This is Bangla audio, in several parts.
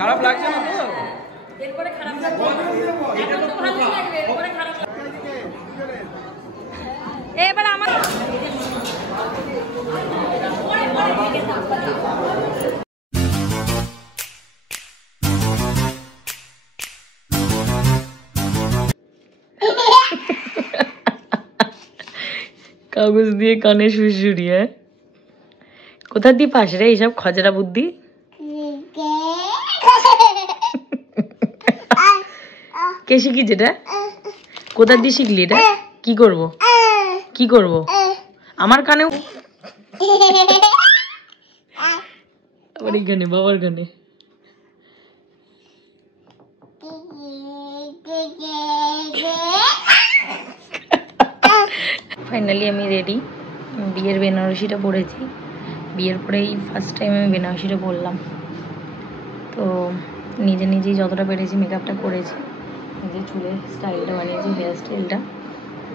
খারাপ লাগছে না তো? এরপরে খারাপ লাগবে, এখন তো ভালোই লাগবে, এরপরে খারাপ লাগবে। এবার আমার কাগজ দিয়ে কানে সুরসুরি। হ্যাঁ, কোথা দিয়ে পাস রে এইসব খজরা বুদ্ধি? কে শিখিয়েছে এটা? কোথা দিয়ে শিখলি এটা? কি করব, কি করব? আমার কানেও আবার এখানে বাবার কানে। ফাইনালি আমি রেডি। বিয়ের বেনারসিটা পরেছি। বিয়ের পরেই ফার্স্ট টাইম আমি বেনারসিটা পরলাম। তো নিজে নিজেই যতটা পেরেছি মেকআপটা করেছি, নিজে চুলের স্টাইলটা বানিয়েছি, হেয়ার স্টাইলটা।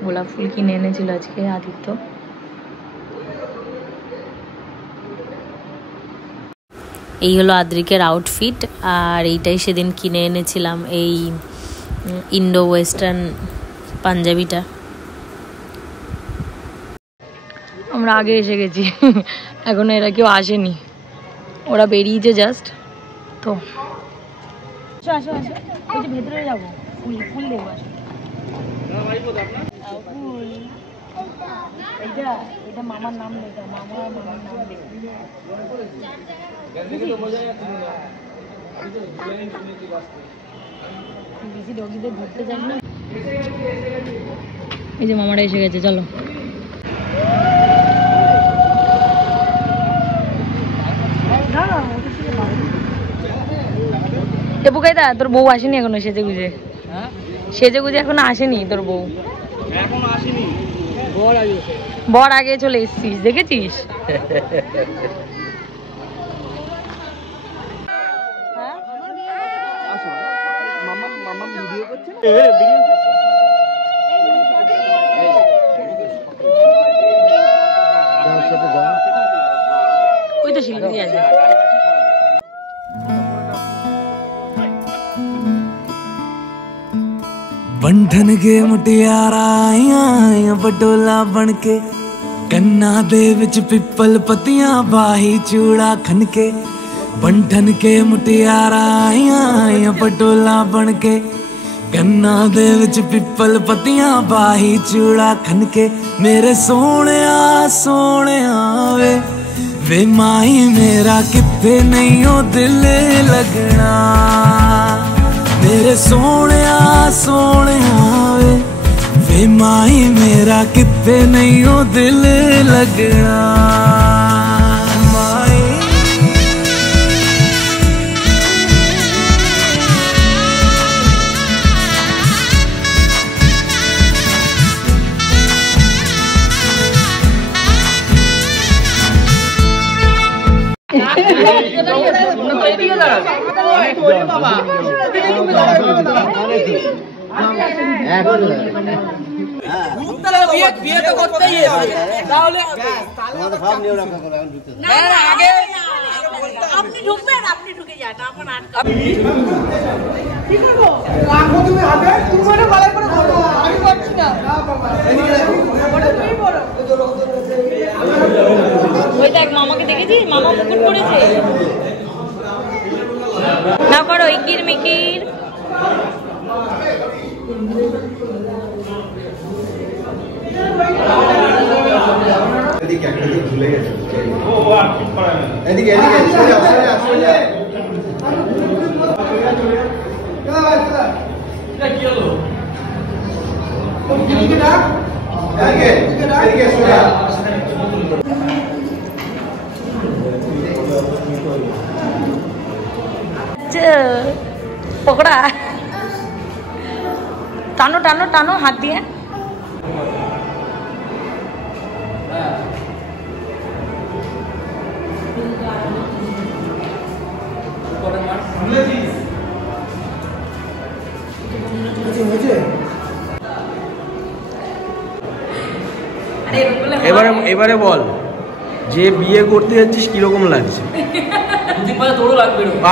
গোলাপ ফুল কিনে এনেছিল আজকে আদিত্য। এই হলো আদ্রিকের আউটফিট, আর এইটাই সেদিন কিনে এনেছিলাম, এই ইন্ডো ওয়েস্টার্ন পাঞ্জাবিটা। আমরা আগে এসে গেছি, এখনো এরা কেউ আসেনি, ওরা বেরিয়েছে জাস্ট। তো আসো আসো আসো, ওই যে ভেতরে যাবো, ফুল ফুল দেখবো। আসো, ফুল এইটা, এটা মামার নাম লেখা, মামার নাম লেখা। বেশি ডগিদের ধরতে যাস না। এই যে মামারা এসে গেছে, চলো। বুকাইদা, তোর বউ আসেনি এখনো সেজে গুজে? সেজে গুজে এখনো আসেনি তোর বউ? এখনো আসেনি, বর আগে চলে এসছিস, দেখেছিস? ওই তো শিলিগুড়ি আছে। बंधन के मुटियारा आईया बटोला बनके, कन्ना दे विच पिपल पतियां बाही चूड़ा खनके। बंधन के मुटियारा आईया बटोला बनके, कन्ना दे विच पिपल पतियां बाही चूड़ा खनके। मेरे सोने सोने वे माही मेरा किथे नहीं हो दिल लगना। मेरे सोने सोने वे माही मेरा किथे नहीं हो दिल लगना। বিয়ে তো করতেই তাহলে আপনি ঢুকবেন, আপনি ঢুকে যান, আমার আটকা। কি করবো? তুমি হাতে তুমি করে গলায় করে ধরো, আমি করছি না। ওই দেখ মামাকে দেখেছিস, মামা মুকুট পরেছে। না করো ইকির মিকির। এদিকে একটা দিক ভুলে গেছে। ও আর ঠিক পারে না। এদিকে এদিকে সোজা সোজা সোজা। এটা কি হলো? এদিকে না? এদিকে এদিকে সোজা। পকড়া টানো টানো টানো হাত দিয়ে। এবারে বল যে বিয়ে করতে যাচ্ছিস কিরকম লাগছে?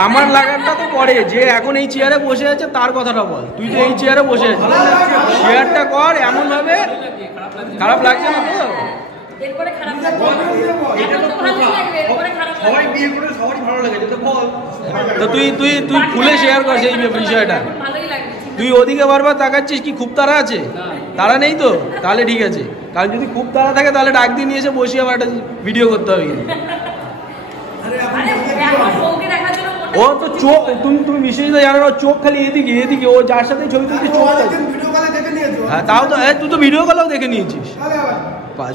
আমার লাগারটা তো পরে, যে এখন এই চেয়ারে বসে আছে তার কথাটা বল। তুই তো এই চেয়ারে বসে আছিস, চেয়ারটা কর এমন ভাবে। খারাপ লাগছে না তো? তো তুই তুই তুই খুলে শেয়ার কর সেই বিষয়টা। তুই ওদিকে বারবার তাকাচ্ছিস, কি খুব তাড়া আছে? তাড়া নেই তো? তাহলে ঠিক আছে। কারণ যদি খুব তাড়া থাকে তাহলে ডাক দিয়ে নিয়ে এসে বসিয়ে আবার একটা ভিডিও করতে হবে। ও তো চোখ, তুমি বিষয় তো জানো না, চোখ খালি এদিকে এদিকে। ও যার সাথে ছবি তুলতে চোখ, হ্যাঁ তাও তো। তুই তো ভিডিও কলেও দেখে নিয়েছিস।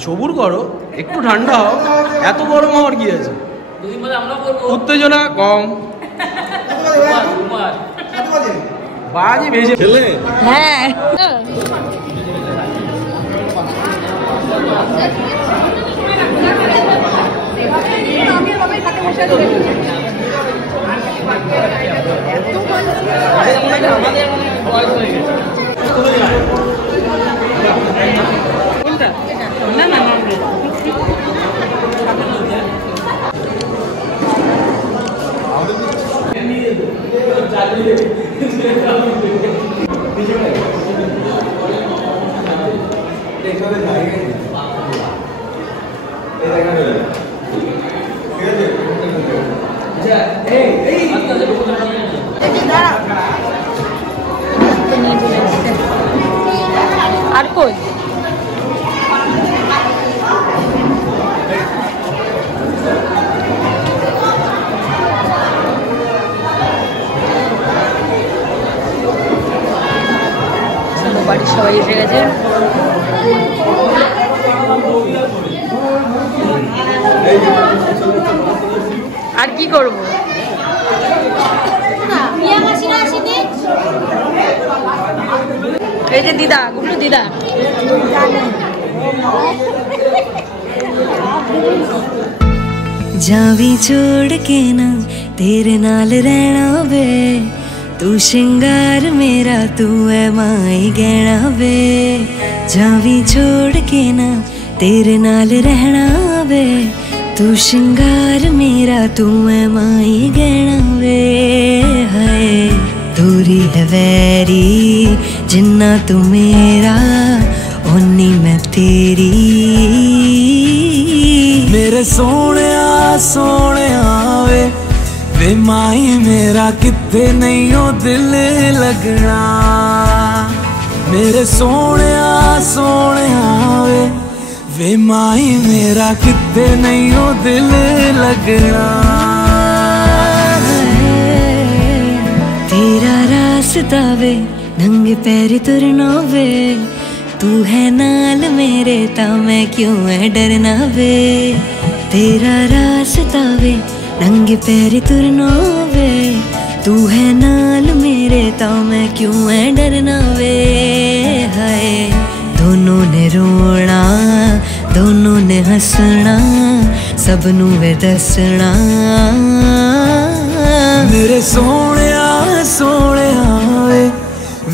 সবুর করো, একটু ঠান্ডা হও, এত গরম হওয়ার কি আছে? উত্তেজনা কম। বাজে ভেজে খেলে। হ্যাঁ আর কই বাড়ির সবাই এসে গেছে। আর কি করবো? এই যে দিদা, গুড্ডু দিদা। जावी छोड़ के ना तेरे नाल रहना वे, तू शिंगार मेरा तू है माई गहना वे। जावी छोड़ के ना तेरे नाल रहना वे, तू शिंगार मेरा तू है माई गहना वे। हाय दूरी है वैरी जिन्ना तू मेरा ओनी मैं तेरी। मेरे सोने वे माई मेरा कितने नहीं हो दिल लगना। मेरे सोने वे माई मेरा कितने नहीं हो दिल लगना। तेरा रास्ता वे नंगे पैर तुरना वे, तू है नाल मेरे ता मैं क्यों है डरना वे। तेरा रास्ता वे नंगे पैर तुरना वे, तू है नाल मेरे ता मैं क्यों है डरना वे। हाय दोनों ने रोना दोनों ने हंसना, सबनू वे दसना। मेरे सोने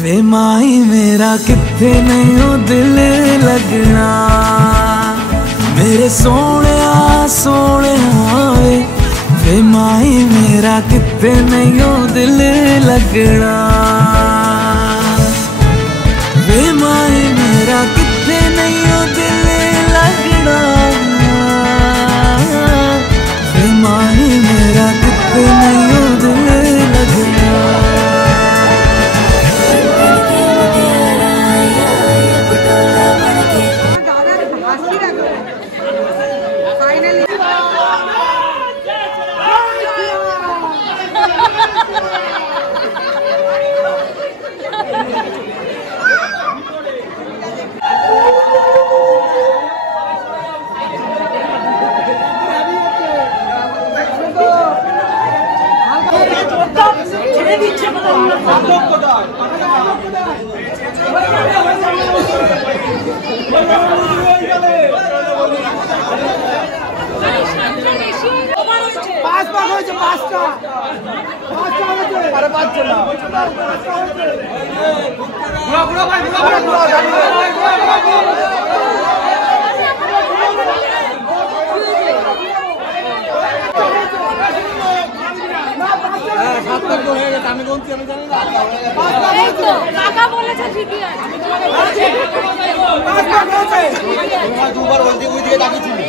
वे माई मेरा कितने नहीं हो दिल लगना। मेरे सोने वे माई मेरा कितने नहीं हो दिल लगना। वे माई मेरा कितने नहीं हो दिल लगना। वे माई मेरा कितने नहीं हो दिल लगना। আমি বলছি আমি জানি না এই তো কাকা বলেছে ঠিকই আছে তোমার দুবার বলতে ওই দিকে তাকিয়েছিলি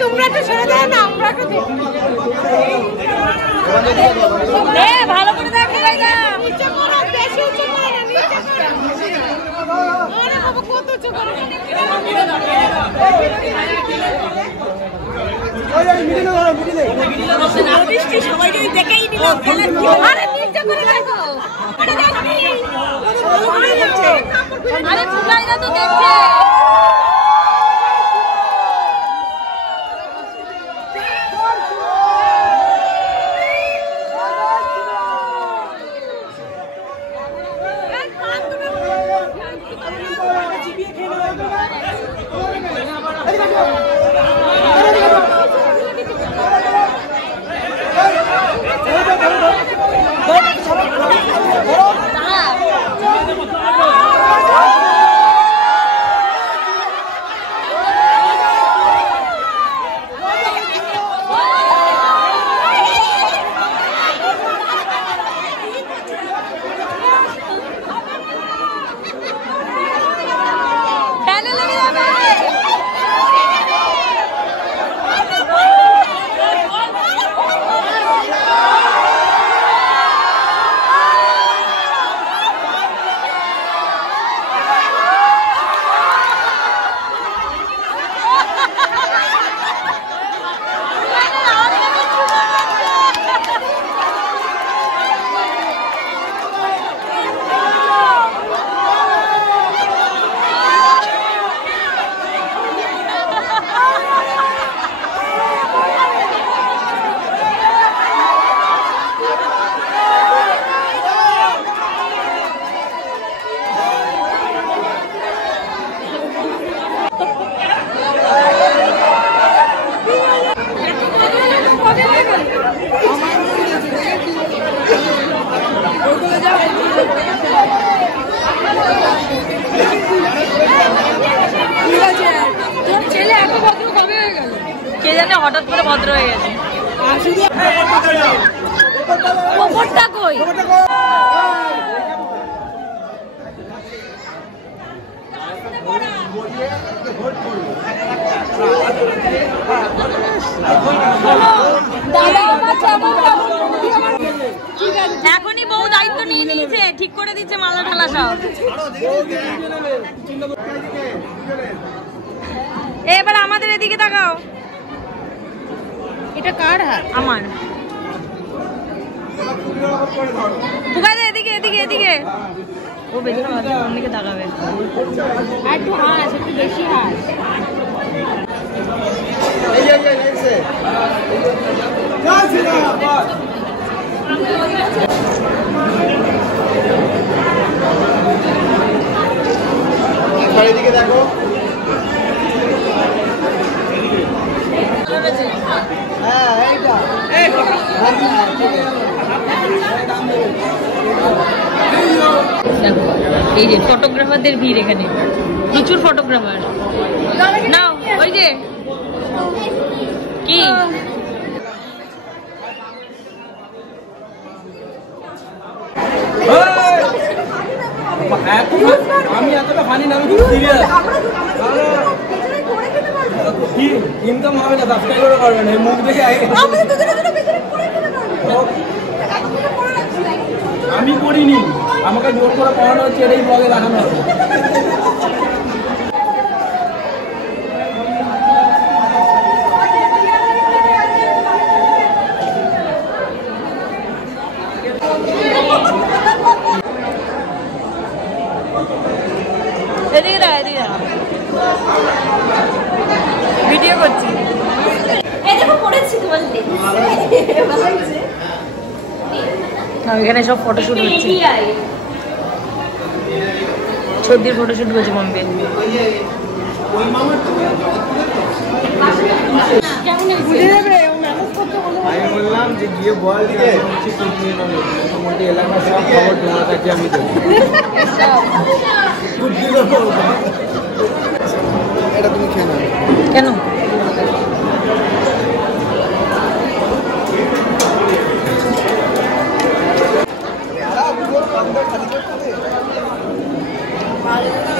তোমরা তো ছেড়ে দাও না আমরা ভালো করে দেখো নিচে করো বেশি উঁচু করো না নিচে করো আরে বাবা কত উঁচু করো ওই মিডিলে ধরো মিডিলে বৃষ্টি সবাইকে দেখাই দিলাম আরে নিচে করে দেখো আরে দেখি আরে ফুলাইরা তো দেখছে কে জানে হঠাৎ করে ভদ্র হয়ে গেছে খবরটা কই এখনই বউ দায়িত্ব নিয়ে নিয়েছে ঠিক করে দিচ্ছে মালা ঢালা সব এবার আমাদের এদিকে তাকাও এটা কার হাত আমার পুকাই দে এদিকে এদিকে এদিকে ও বেজনা বাজে কোন দিকে তাকাবে আর একটু হাস একটু বেশি হাস এই এই এই এদিকে দেখো হ্যাঁ এইটা এই যে ফটোগ্রাফারদের ভিড় এখানে প্রচুর ফটোগ্রাফার নাও ওই যে কি আমি এতটা ফানি না, আমি খুব সিরিয়াস। কি ইনকাম হবে না, সাবস্ক্রাইবার করবে না, মুখ দেখে আমি করিনি, আমাকে জোর করে পড়ানো হচ্ছে, এটাই ব্লগে দেখানো হচ্ছে। ভিডিও করছি এখানে সব ফটোশুট হচ্ছে, ছবির ফটোশুট করছে বম্বে। কেমন যে গিয়ে বল দিকে মোটামুটি এলাকার সব খবর তোমার কাছে আমি দেবো। এটা তুমি খেয়ে নাও। কেন?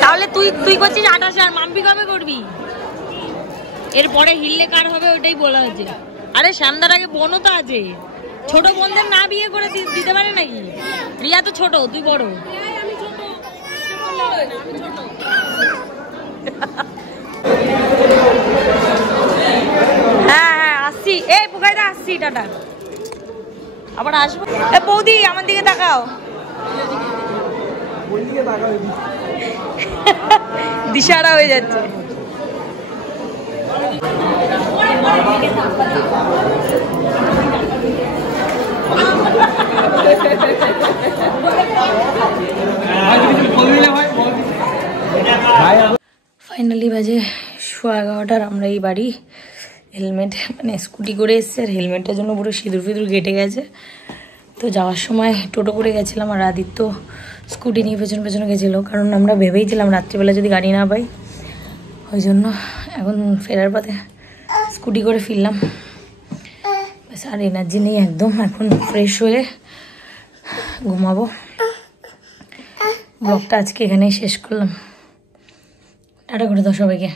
তাহলে তুই করছিস 28 আর মাম্পি কবে করবি? এরপরে হিললে কার হবে ওটাই বলা হচ্ছে। আরে শ্যামদার আগে বোনও তো আছে, ছোট বোনদের না বিয়ে করে দিতে পারে নাকি? রিয়া তো ছোট, তুই বড়। হ্যাঁ আসছি, এই পুকাইতে আসছি, টাটা। আবার আসবো। এ বৌদি আমার দিকে তাকাও। দিশারা হয়ে যাচ্ছে। ফাইনালি বাজে 11:15, আমরা এই বাড়ি। হেলমেট মানে স্কুটি করে এসছে, আর হেলমেটের জন্য পুরো সিঁদুর ফিঁদুর কেটে গেছে। তো যাওয়ার সময় টোটো করে গেছিলাম, আর আদিত্য স্কুটি নিয়ে পেছন পেছনে গেছিলো, কারণ আমরা ভেবেইছিলাম রাত্রিবেলা যদি গাড়ি না পাই, ওই জন্য এখন ফেরার পথে স্কুটি করে ফিরলাম। ব্যাস আর এনার্জি নেই একদম, এখন ফ্রেশ হয়ে ঘুমাবো। ব্লগটা আজকে এখানেই শেষ করলাম। টাটা করে দাও সবাইকে।